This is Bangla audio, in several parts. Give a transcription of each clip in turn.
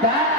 Yeah.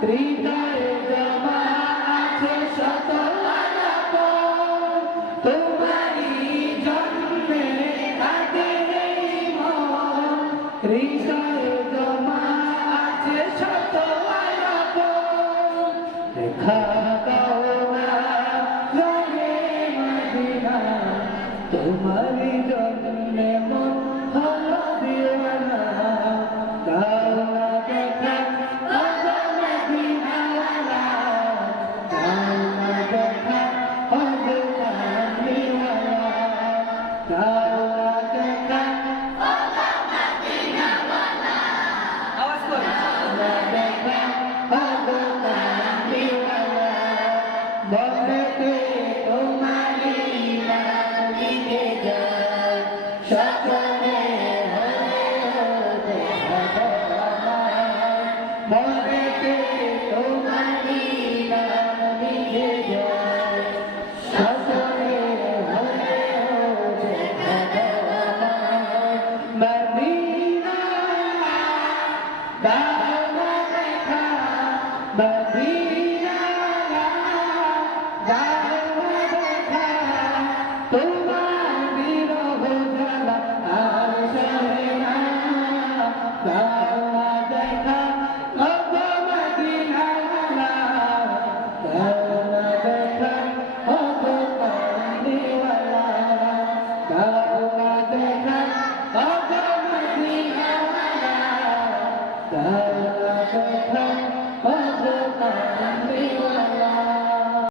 হৃদয়ে জমা আছে শত তোমারি জন্মে থাকে হৃদয়ে জমা আছে শত দেখা তোমারি জন্ম মনে থেকে তোমারি নাম নিয়ে যায় সজনে হলেও দেখা দেওয়া মদিনা Thank you.